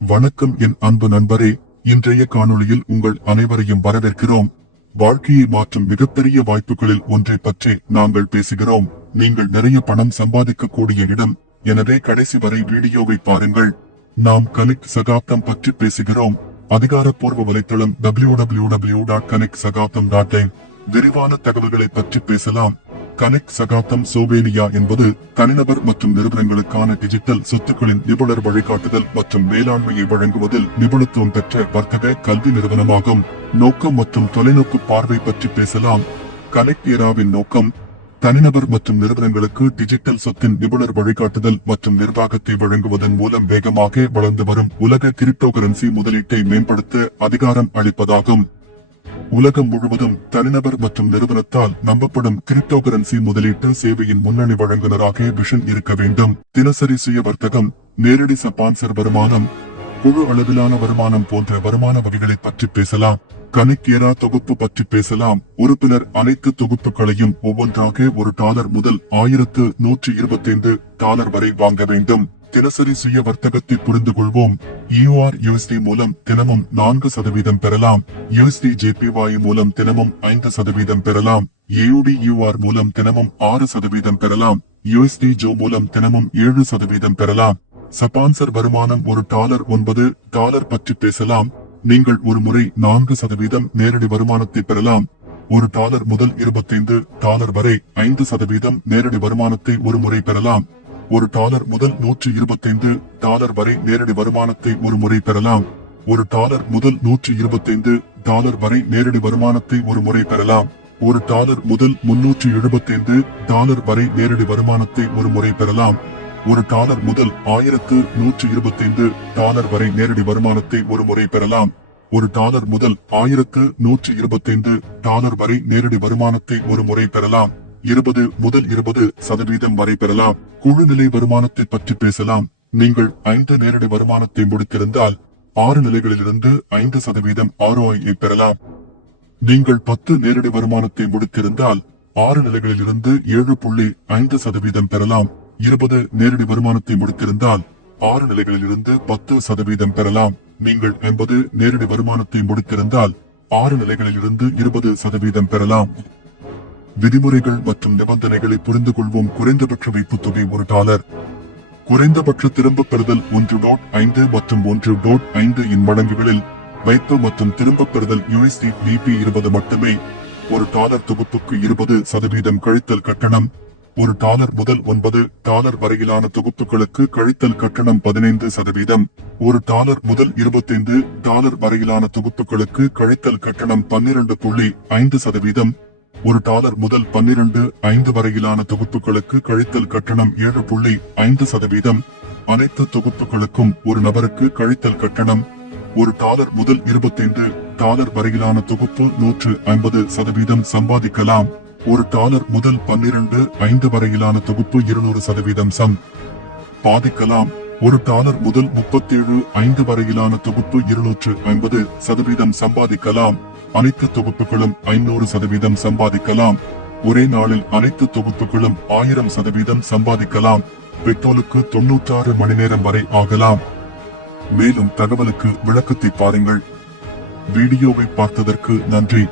வணக்கம் என் அன்பு நண்பரே. இன்றைய காணொளியில் உங்கள் அனைவரையும் வரவேற்கிறோம். வாழ்க்கையை மாற்றும் மிகப்பெரிய வாய்ப்புகளில் ஒன்றை பற்றி நாங்கள் பேசுகிறோம். நீங்கள் நிறைய பணம் சம்பாதிக்கக்கூடிய இடம், எனவே கடைசி வரை வீடியோவை பாருங்கள். நாம் கனெக்ட் சகாப்தம் பற்றி பேசுகிறோம். அதிகாரப்பூர்வ வலைத்தளம் www.connectsagatham.in. விரிவான தகவல்களை பற்றி பேசலாம். கனெக்ட் சகாப்தம் ஸ்லோவேனியா என்பது தனிநபர் மற்றும் நிறுவனங்களுக்கான டிஜிட்டல் சொத்துக்களின் நிபுணர் வழிகாட்டுதல் மற்றும் மேலாண்மையை வழங்குவதில் நிபுணத்துவம் பெற்ற வர்த்தக கல்வி நிறுவனமாகும். நோக்கம் மற்றும் தொலைநோக்கு பார்வை பற்றி பேசலாம். கனெக்ட் ஏராவின் நோக்கம் தனிநபர் மற்றும் நிறுவனங்களுக்கு டிஜிட்டல் சொத்தின் நிபுணர் வழிகாட்டுதல் மற்றும் நிர்வாகத்தை வழங்குவதன் மூலம் வேகமாக வளர்ந்து வரும் உலக கிரிப்டோகரன்சி முதலீட்டை மேம்படுத்த அதிகாரம் அளிப்பதாகும். உலகம் முழுவதும் தனிநபர் மற்றும் நிறுவனத்தால் நம்பப்படும் கிரிப்டோகரன்சி முதலீட்டு சேவையின் முன்னணி வழங்குநராக விஷன் இருக்க வேண்டும். தினசரி சுய வர்த்தகம், நேரடி ஸ்பான்சர் வருமானம், குழு அளவிலான வருமானம் போன்ற வருமான வகைகளை பற்றி பேசலாம். கனெக்ட் ஏரா தொகுப்பு பற்றி பேசலாம். உறுப்பினர் அனைத்து தொகுப்புகளையும் ஒவ்வொன்றாக $1 முதல் $1125 வரை வாங்க வேண்டும். தினசரி சுய வர்த்தகத்தை புரிந்து கொள்வோம். USD மூலம் தினமும் 4% பெறலாம். USD-JPY மூலம் தினமும் 5% பெறலாம். AUD-UR மூலம் தினமும் 6% பெறலாம். USD-JO மூலம் தினமும் 7% பெறலாம். ஸ்பான்சர் வருமானம் $9 பற்றி பேசலாம். நீங்கள் ஒரு முறை 4% நேரடி வருமானத்தை பெறலாம். $1 முதல் $25 வரை 5% நேரடி வருமானத்தை ஒரு முறை பெறலாம். $1 முதல் $125 வரை நேரடி வருமானத்தை ஒரு முறை பெறலாம். $1 முதல் $125 வரை நேரடி வருமானத்தை ஒரு முறை பெறலாம். $1 முதல் $375 வரை நேரடி வருமானத்தை ஒரு முறை பெறலாம். $1 முதல் $1125 வரை நேரடி வருமானத்தை ஒரு முறை பெறலாம். $1 முதல் $1125 வரை நேரடி வருமானத்தை ஒரு முறை பெறலாம். 20 முதல் 20% வரை பெறலாம். குழு நிலை வருமானத்தை பற்றி பேசலாம். நீங்கள் 5 நேரடி வருமானத்தை முடித்திருந்தால் 6 நிலைகளிலிருந்து 5% ROI பெறலாம். நீங்கள் 10 நேரடி வருமானத்தை முடித்திருந்தால் 6 நிலைகளிலிருந்து 7.5% பெறலாம். 20 நேரடி வருமானத்தை முடித்திருந்தால் 6 நிலைகளிலிருந்து 10% பெறலாம். நீங்கள் 80 நேரடி வருமானத்தை முடித்திருந்தால் 6 நிலைகளிலிருந்து 20% பெறலாம். விதிமுறைகள் மற்றும் நிபந்தனைகளை புரிந்து கொள்வோம். குறைந்தபட்ச வைப்புத் தொகை $1. குறைந்தபட்ச திரும்பப் பெறுதல் 1.5 மற்றும் 1.5 இன் மடங்குகளில் வைப்பு மற்றும் திரும்பப் பெறுதல் USD-VP20 மட்டுமே. $1 தொகுப்புக்கு 20% கழித்தல் கட்டணம். $1 முதல் $9 வரையிலான தொகுப்புகளுக்கு கழித்தல் கட்டணம் 15%. $1 முதல் $25 வரையிலான தொகுப்புகளுக்கு கழித்தல் கட்டணம் 12.5%. $1 முதல் 12.5 வரையிலான தொகுப்புகளுக்கு கழித்தல் கட்டணம் 7.5%. அனைத்து தொகுப்புகளுக்கும் ஒரு நபருக்கு கழித்தல் கட்டணம். $1 முதல் $25 வரையிலான தொகுப்பு 150% சம்பாதிக்கலாம். $1 முதல் 12.5 வரையிலான தொகுப்பு 200% சம்பாதிக்கலாம். $1 முதல் 37.5 வரையிலான தொகுப்பு 250% சம்பாதிக்கலாம். அனைத்து தொகுப்புகளும் 500% சம்பாதிக்கலாம். ஒரே நாளில் அனைத்து தொகுப்புகளும் 1000% சம்பாதிக்கலாம். பெட்ரோலுக்கு 96 மணி நேரம் வரை ஆகலாம். மேலும் தகவலுக்கு விளக்கத்தை பாருங்கள். வீடியோவை பார்த்ததற்கு நன்றி.